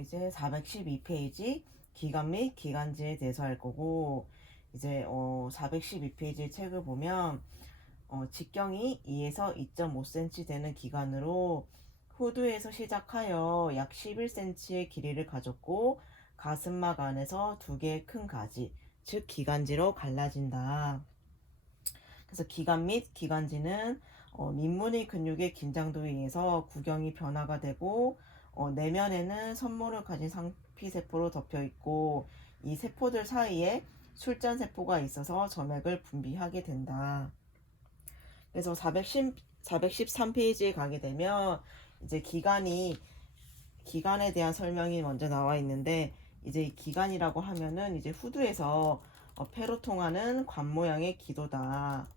이제 412페이지 기관 및 기관지에 대해서 할 거고, 이제 412페이지 책을 보면 직경이 2에서 2.5cm 되는 기관으로 후두에서 시작하여 약 11cm의 길이를 가졌고, 가슴막 안에서 두 개의 큰 가지, 즉 기관지로 갈라진다. 그래서 기관 및 기관지는 민문의 근육의 긴장도에 의해서 구경이 변화가 되고, 내면에는 섬모를 가진 상피세포로 덮여 있고, 이 세포들 사이에 술잔세포가 있어서 점액을 분비하게 된다. 그래서 413페이지에 가게 되면 이제 기관에 대한 설명이 먼저 나와 있는데, 이제 이 기관이라고 하면은 이제 후두에서 폐로 통하는 관 모양의 기도다.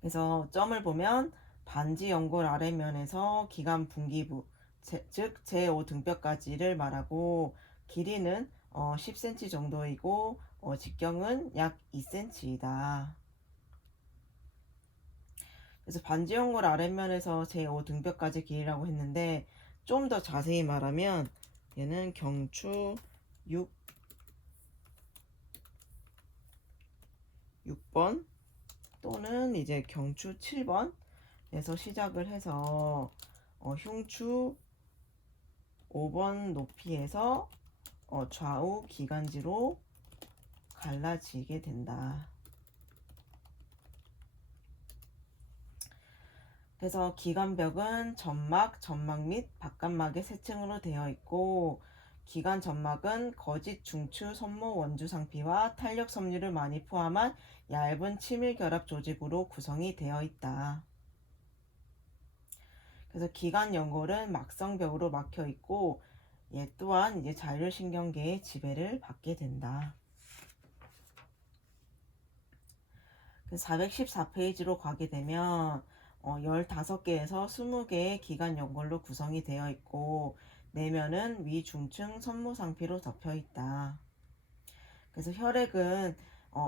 그래서 점을 보면 반지 연골 아래면에서 기관 분기부, 즉 제5 등뼈까지를 말하고, 길이는 10cm 정도이고 직경은 약 2cm이다. 그래서 반지 연골 아래면에서 제5 등뼈까지 길이라고 했는데, 좀 더 자세히 말하면 얘는 경추 6번 또는 이제 경추 7번에서 시작을 해서 흉추 5번 높이에서 좌우 기관지로 갈라지게 된다. 그래서 기관벽은 점막 및 바깥막의 세 층으로 되어 있고, 기관 점막은 거짓 중추 섬모 원주 상피와 탄력 섬유를 많이 포함한 얇은 치밀 결합 조직으로 구성이 되어 있다. 그래서 기관 연골은 막성벽으로 막혀 있고, 얘 또한 이제 자율신경계의 지배를 받게 된다. 414페이지로 가게 되면 15개에서 20개의 기관 연골로 구성이 되어 있고, 내면은 위중층 섬모상피로 덮여 있다. 그래서 혈액은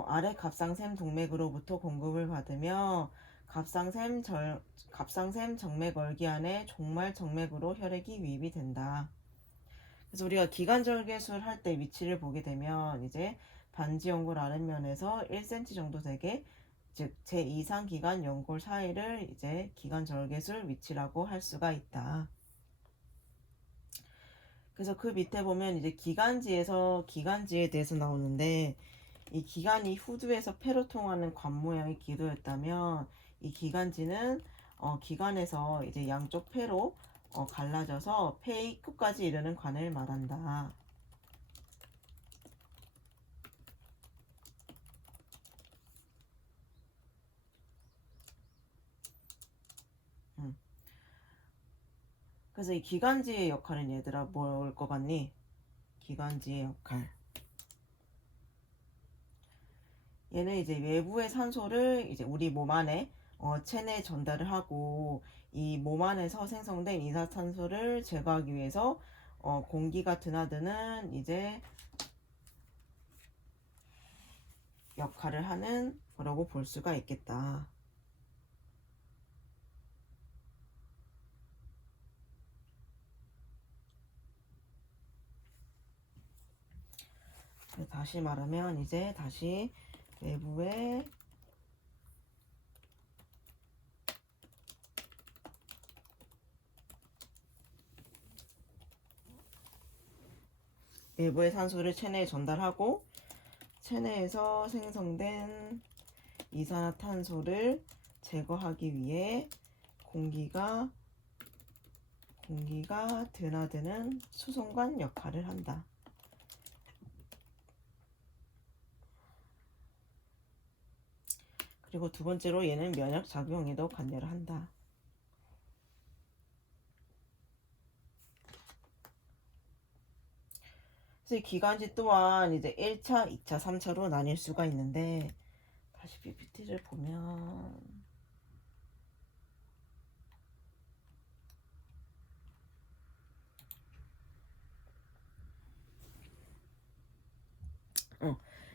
아래 갑상샘 동맥으로부터 공급을 받으며 갑상샘 정맥 얼기 안에 종말 정맥으로 혈액이 유입이 된다. 그래서 우리가 기관절개술 할 때 위치를 보게 되면 이제 반지 연골 아랫면에서 1cm 정도 되게, 즉 제2상 기관 연골 사이를 이제 기관절개술 위치라고 할 수가 있다. 그래서 그 밑에 보면 이제 기관지에 대해서 나오는데, 이 기관이 후두에서 폐로 통하는 관 모양의 기도였다면, 이 기관지는 기관에서 이제 양쪽 폐로 갈라져서 폐의 끝까지 이르는 관을 말한다. 그래서 이 기관지의 역할은 얘들아 뭘 것 같니? 기관지의 역할. 얘는 이제 외부의 산소를 이제 우리 몸 안에 체내에 전달을 하고, 이 몸 안에서 생성된 이산화탄소를 제거하기 위해서 공기가 드나드는 이제 역할을 하는 거라고 볼 수가 있겠다. 다시 말하면 이제 다시 외부의 산소를 체내에 전달하고, 체내에서 생성된 이산화탄소를 제거하기 위해 공기가 드나드는 수송관 역할을 한다. 그리고 두 번째로 얘는 면역 작용에도 관여를 한다. 그래서 이 기관지 또한 이제 1차, 2차, 3차로 나뉠 수가 있는데, 다시 PPT를 보면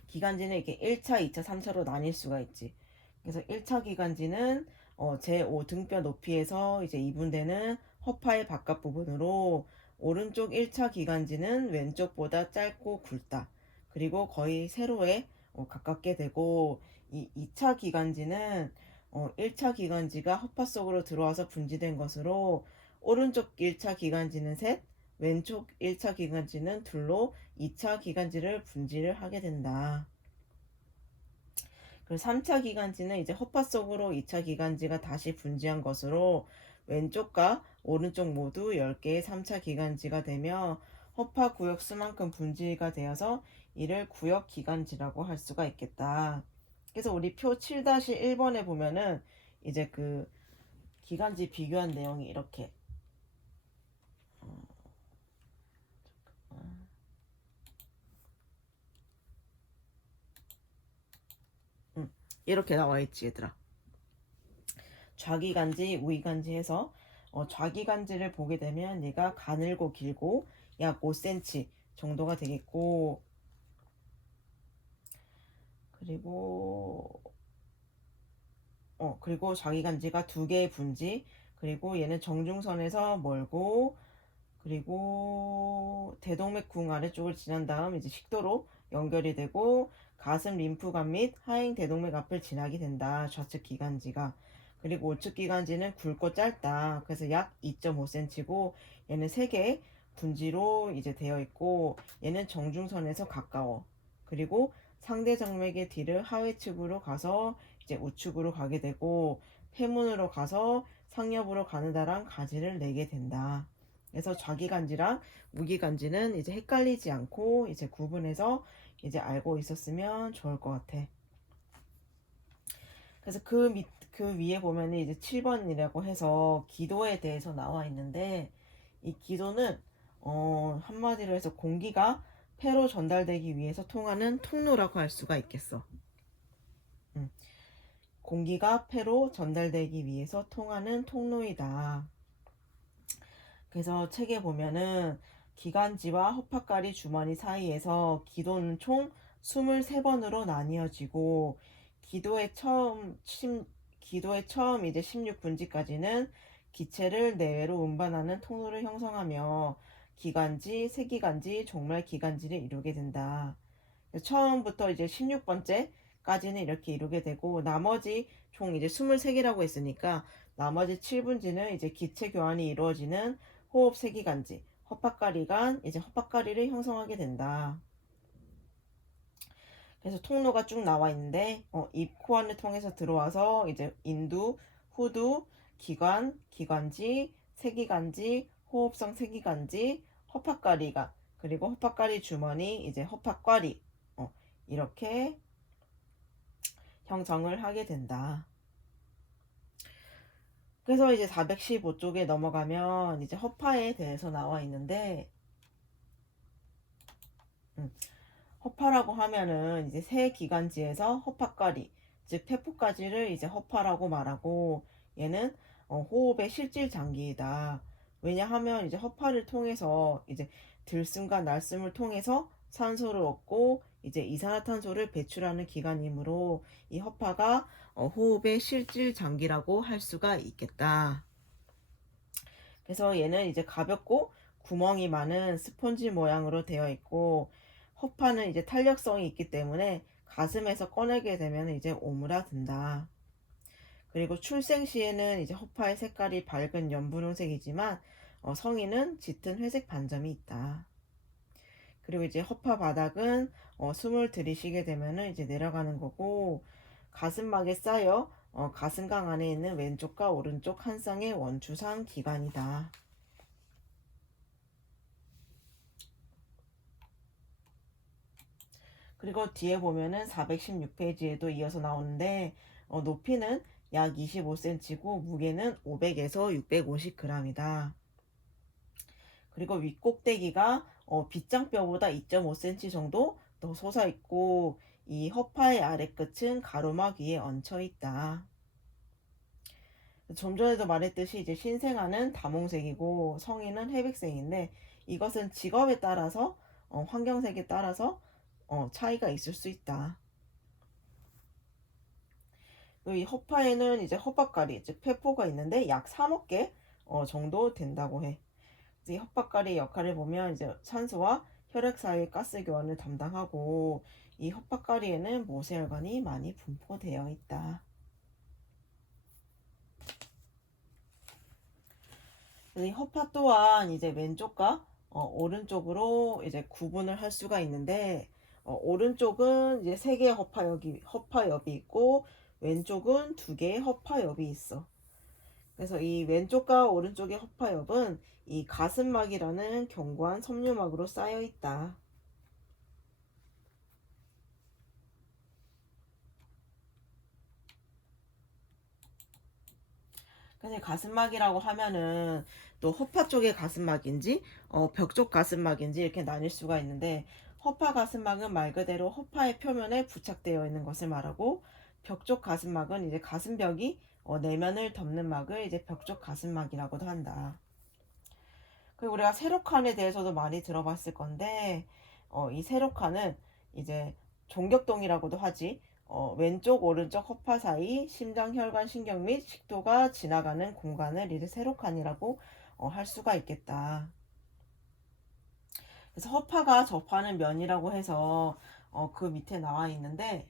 기관지는 이렇게 1차, 2차, 3차로 나뉠 수가 있지. 그래서 1차 기관지는 제5 등뼈 높이에서 이제 이분되는 허파의 바깥 부분으로 오른쪽 1차 기관지는 왼쪽보다 짧고 굵다. 그리고 거의 세로에 가깝게 되고 이 2차 기관지는 1차 기관지가 허파 속으로 들어와서 분지된 것으로 오른쪽 1차 기관지는 셋, 왼쪽 1차 기관지는 둘로 2차 기관지를 분지를 하게 된다. 그리고 3차 기관지는 이제 허파 속으로 2차 기관지가 다시 분지한 것으로 왼쪽과 오른쪽 모두 10개의 3차 기관지가 되며 허파 구역 수만큼 분지가 되어서 이를 구역 기관지라고 할 수가 있겠다. 그래서 우리 표 7-1번에 보면은 이제 그 기관지 비교한 내용이 이렇게 이렇게 나와 있지 얘들아. 좌기관지, 우기관지 해서 좌기관지를 보게 되면 얘가 가늘고 길고 약 5cm 정도가 되겠고, 그리고 좌기관지가 2개의 분지, 그리고 얘는 정중선에서 멀고, 그리고 대동맥궁 아래쪽을 지난 다음 이제 식도로 연결이 되고 가슴 림프관 및 하행 대동맥 앞을 지나게 된다. 좌측 기관지가. 그리고 우측 기관지는 굵고 짧다. 그래서 약 2.5cm고 얘는 3개의 분지로 이제 되어 있고 얘는 정중선에서 가까워. 그리고 상대 정맥의 뒤를 하회측으로 가서 이제 우측으로 가게 되고 폐문으로 가서 상엽으로 가느다란 가지를 내게 된다. 그래서 좌기관지랑 우기관지는 이제 헷갈리지 않고 이제 구분해서 이제 알고 있었으면 좋을 것 같아. 그래서 그 위에 보면은 이제 7번이라고 해서 기도에 대해서 나와 있는데 이 기도는 한마디로 해서 공기가 폐로 전달되기 위해서 통하는 통로라고 할 수가 있겠어. 공기가 폐로 전달되기 위해서 통하는 통로이다. 그래서 책에 보면은 기관지와 허파가리 주머니 사이에서 기도는 총 23번으로 나뉘어지고 기도의 처음 이제 16분지까지는 기체를 내외로 운반하는 통로를 형성하며 기관지, 세기관지, 종말 기관지를 이루게 된다. 처음부터 이제 16번째까지는 이렇게 이루게 되고 나머지 총 이제 23개라고 했으니까 나머지 7분지는 이제 기체 교환이 이루어지는 호흡 세기관지, 허파가리간 이제 허파가리를 형성하게 된다. 그래서 통로가 쭉 나와 있는데 입 코안을 통해서 들어와서 이제 인두, 후두, 기관, 기관지, 세기관지, 호흡성 세기관지, 허파가리간 그리고 허파가리 주머니 이제 허파가리 이렇게 형성을 하게 된다. 그래서 이제 415쪽에 넘어가면 이제 허파에 대해서 나와 있는데 허파라고 하면은 이제 새 기관지에서 허파가리 즉 폐포까지를 이제 허파라고 말하고 얘는 호흡의 실질 장기이다. 왜냐하면 이제 허파를 통해서 이제 들숨과 날숨을 통해서 산소를 얻고 이제 이산화탄소를 배출하는 기관이므로 이 허파가 호흡의 실질 장기라고 할 수가 있겠다. 그래서 얘는 이제 가볍고 구멍이 많은 스폰지 모양으로 되어 있고 허파는 이제 탄력성이 있기 때문에 가슴에서 꺼내게 되면 이제 오므라든다. 그리고 출생 시에는 이제 허파의 색깔이 밝은 연분홍색이지만 성인은 짙은 회색 반점이 있다. 그리고 이제 허파 바닥은 숨을 들이쉬게 되면은 이제 내려가는 거고 가슴막에 쌓여 가슴강 안에 있는 왼쪽과 오른쪽 한 쌍의 원추상 기관이다. 그리고 뒤에 보면은 416페이지에도 이어서 나오는데 높이는 약 25cm고 무게는 500에서 650g이다. 그리고 윗꼭대기가 빗장뼈보다 2.5cm 정도 더 솟아있고 이 허파의 아래끝은 가로막 위에 얹혀있다. 좀 전에도 말했듯이 이제 신생아는 다몽색이고 성인은 회백색인데 이것은 직업에 따라서 환경색에 따라서 차이가 있을 수 있다. 이 허파에는 이제 허파가리 즉 폐포가 있는데 약 3억 개 정도 된다고 해. 이 헛박가리 역할을 보면 이제 산소와 혈액 사이의 가스 교환을 담당하고 이 헛박가리에는 모세혈관이 많이 분포되어 있다. 이 헛파 또한 이제 왼쪽과 오른쪽으로 이제 구분을 할 수가 있는데 오른쪽은 이제 3개의 허파엽이 있고 왼쪽은 2개의 허파엽이 있어. 그래서 이 왼쪽과 오른쪽의 허파엽은 이 가슴막이라는 견고한 섬유막으로 쌓여 있다. 그래서 가슴막이라고 하면은 또 허파 쪽의 가슴막인지 벽 쪽 가슴막인지 이렇게 나뉠 수가 있는데 허파 가슴막은 말 그대로 허파의 표면에 부착되어 있는 것을 말하고 벽 쪽 가슴막은 이제 가슴벽이 내면을 덮는 막을 이제 벽 쪽 가슴막이라고도 한다. 그리고 우리가 세로칸에 대해서도 많이 들어봤을 건데 이 세로칸은 이제 종격동이라고도 하지. 왼쪽 오른쪽 허파 사이 심장 혈관 신경 및 식도가 지나가는 공간을 이제 세로칸이라고 할 수가 있겠다. 그래서 허파가 접하는 면이라고 해서 그 밑에 나와 있는데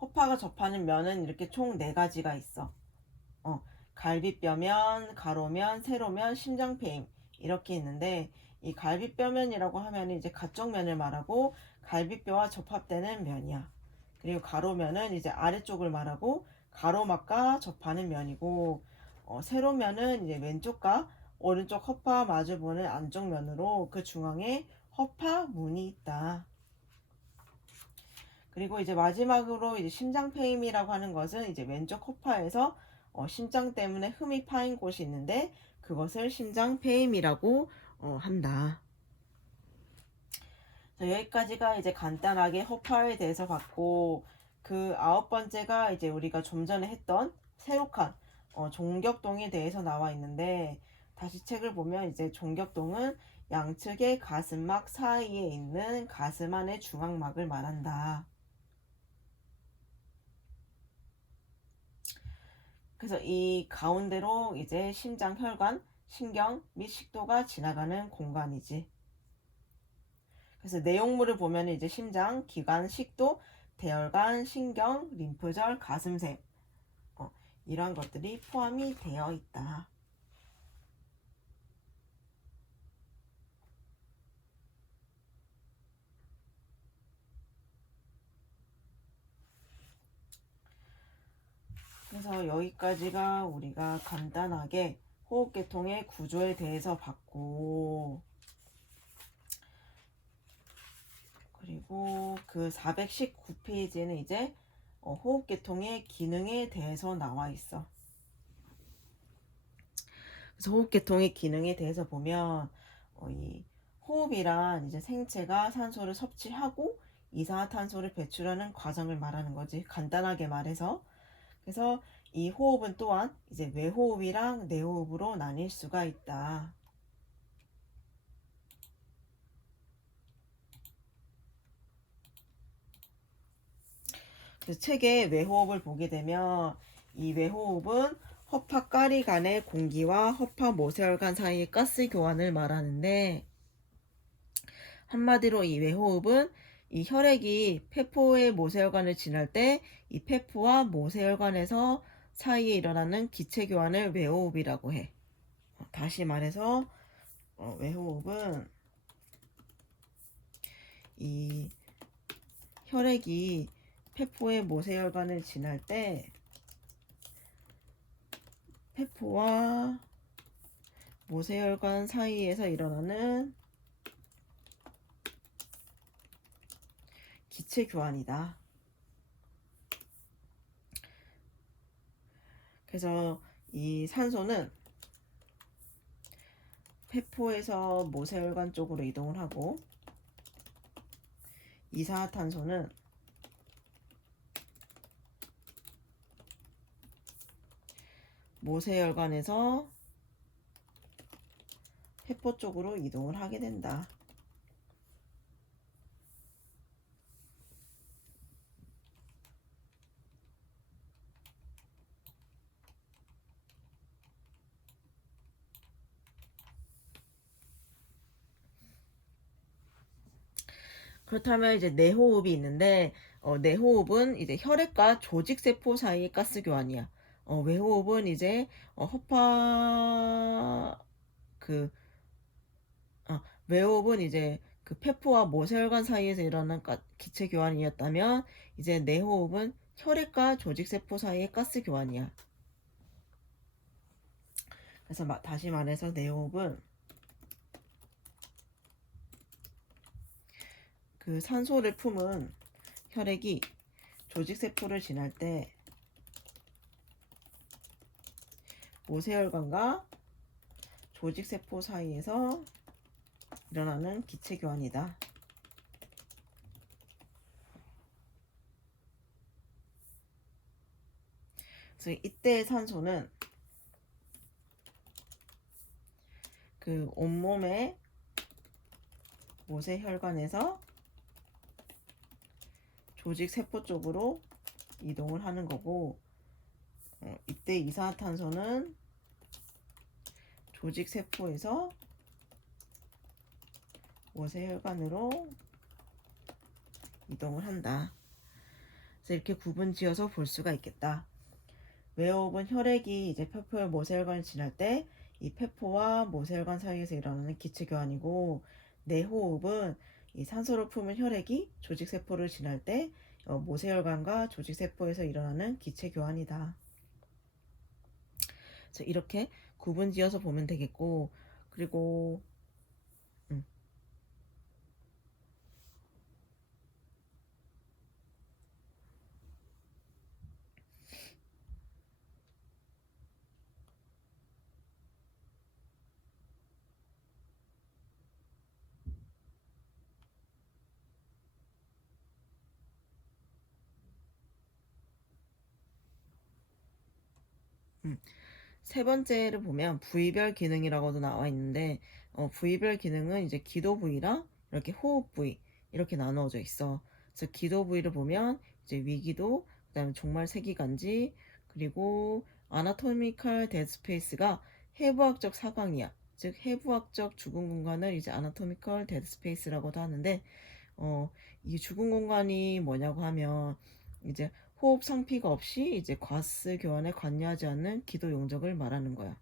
허파가 접하는 면은 이렇게 총 4가지가 있어. 갈비뼈면, 가로면, 세로면, 심장폐임 이렇게 있는데 이 갈비뼈면이라고 하면 이제 가쪽면을 말하고 갈비뼈와 접합되는 면이야. 그리고 가로면은 이제 아래쪽을 말하고 가로막과 접하는 면이고 세로면은 이제 왼쪽과 오른쪽 허파 마주보는 안쪽 면으로 그 중앙에 허파문이 있다. 그리고 이제 마지막으로 이제 심장폐임이라고 하는 것은 이제 왼쪽 허파에서 심장 때문에 흠이 파인 곳이 있는데 그것을 심장폐임이라고 한다. 여기까지가 이제 간단하게 허파에 대해서 봤고 그 9번째가 이제 우리가 좀 전에 했던 세로칸 종격동에 대해서 나와 있는데 다시 책을 보면 이제 종격동은 양측의 가슴막 사이에 있는 가슴 안의 중앙막을 말한다. 그래서 이 가운데로 이제 심장 혈관, 신경 및 식도가 지나가는 공간이지. 그래서 내용물을 보면 이제 심장, 기관, 식도, 대혈관, 신경, 림프절, 가슴샘 이러한 것들이 포함이 되어 있다. 그래서 여기까지가 우리가 간단하게 호흡계통의 구조에 대해서 봤고 그리고 그 419페이지에는 이제 호흡계통의 기능에 대해서 나와 있어. 그래서 호흡계통의 기능에 대해서 보면 이 호흡이란 이제 생체가 산소를 섭취하고 이산화탄소를 배출하는 과정을 말하는 거지. 간단하게 말해서. 그래서 이 호흡은 또한 이제 외호흡이랑 내호흡으로 나뉠 수가 있다. 그래서 책의 외호흡을 보게 되면 이 외호흡은 허파까리 간의 공기와 허파 모세혈관 사이의 가스 교환을 말하는데 한마디로 이 외호흡은 이 혈액이 폐포의 모세혈관을 지날 때 이 폐포와 모세혈관에서 사이에 일어나는 기체 교환을 외호흡이라고 해. 다시 말해서 외호흡은 이 혈액이 폐포의 모세혈관을 지날 때 폐포와 모세혈관 사이에서 일어나는 기체 교환이다. 그래서 이 산소는 폐포에서 모세혈관 쪽으로 이동을 하고 이산화탄소는 모세혈관에서 폐포 쪽으로 이동을 하게 된다. 그렇다면 이제 내호흡이 있는데 내호흡은 이제 혈액과 조직세포 사이의 가스 교환이야. 외호흡은 이제 허파 그 외호흡은 이제 그 폐포와 모세혈관 사이에서 일어나는 기체 교환이었다면 이제 내호흡은 혈액과 조직세포 사이의 가스 교환이야. 그래서 다시 말해서 내호흡은 그 산소를 품은 혈액이 조직세포를 지날 때 모세혈관과 조직세포 사이에서 일어나는 기체 교환이다. 그래서 이때의 산소는 그 온몸의 모세혈관에서 조직세포 쪽으로 이동을 하는 거고, 이때 이산화탄소는 조직세포에서 모세혈관으로 이동을 한다. 그래서 이렇게 구분 지어서 볼 수가 있겠다. 외호흡은 혈액이 이제 폐포의 모세혈관을 지날 때 이 폐포와 모세혈관 사이에서 일어나는 기체 교환이고, 내호흡은 이 산소를 품은 혈액이 조직세포를 지날 때 모세혈관과 조직세포에서 일어나는 기체 교환이다. 그래서 이렇게 구분 지어서 보면 되겠고, 그리고 세 번째를 보면 부위별 기능이라고도 나와 있는데, 부위별 기능은 이제 기도 부위랑 이렇게 호흡 부위 이렇게 나누어져 있어. 그래서 기도 부위를 보면 이제 위기도, 그다음에 종말 세기간지, 그리고 아나토미컬 데드 스페이스가 해부학적 사각이야. 즉 해부학적 죽은 공간을 이제 아나토미컬 데드 스페이스라고도 하는데, 이 죽은 공간이 뭐냐고 하면 이제 호흡 상피가 없이 이제 가스 교환에 관여하지 않는 기도 용적을 말하는 거야.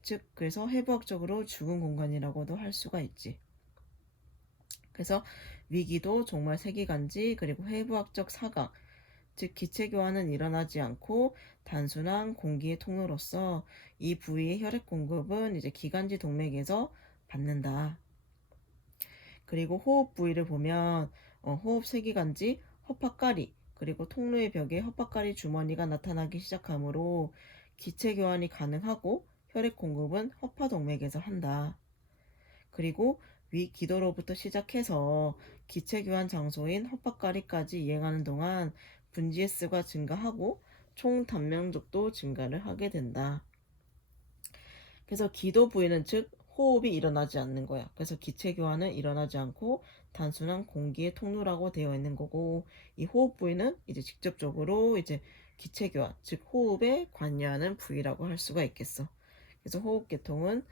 즉 그래서 해부학적으로 죽은 공간이라고도 할 수가 있지. 그래서 위기도, 종말 세기간지, 그리고 해부학적 사각, 즉 기체 교환은 일어나지 않고 단순한 공기의 통로로서 이 부위의 혈액 공급은 이제 기관지 동맥에서 받는다. 그리고 호흡 부위를 보면 호흡 세기간지, 허파까리, 그리고 통로의 벽에 허파까리 주머니가 나타나기 시작하므로 기체 교환이 가능하고 혈액 공급은 허파동맥에서 한다. 그리고 위 기도로부터 시작해서 기체 교환 장소인 허파까리까지 이행하는 동안 분지의 수가 증가하고 총 단면적도 증가를 하게 된다. 그래서 기도 부위는 즉 호흡이 일어나지 않는 거야. 그래서 기체 교환은 일어나지 않고 단순한 공기의 통로라고 되어 있는 거고, 이 호흡 부위는 이제 직접적으로 이제 기체 교환, 즉 호흡에 관여하는 부위라고 할 수가 있겠어. 그래서 호흡 계통은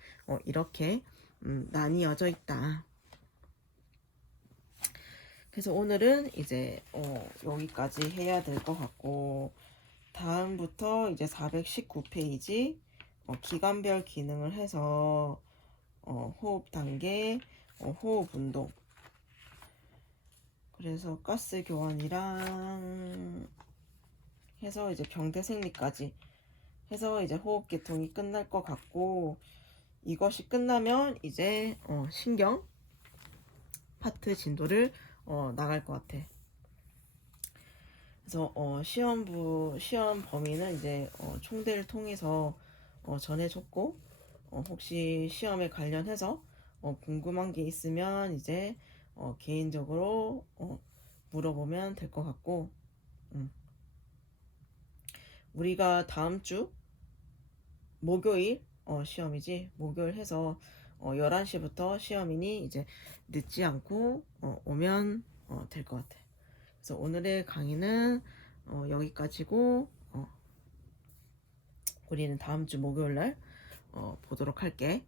이렇게 나뉘어져 있다. 그래서 오늘은 이제 여기까지 해야 될 것 같고, 다음부터 이제 419페이지 기관별 기능을 해서 호흡 단계, 호흡 운동, 그래서 가스 교환이랑 해서 이제 병태 생리까지 해서 이제 호흡 계통이 끝날 것 같고, 이것이 끝나면 이제 신경 파트 진도를 나갈 것 같아. 그래서 시험 범위는 이제 총대를 통해서 전해줬고, 혹시 시험에 관련해서 궁금한 게 있으면 이제 개인적으로 물어보면 될 것 같고, 우리가 다음 주 목요일 시험이지, 목요일 해서 11시부터 시험이니 이제 늦지 않고 오면 될 것 같아. 그래서 오늘의 강의는 여기까지고, 우리는 다음 주 목요일 날 보도록 할게.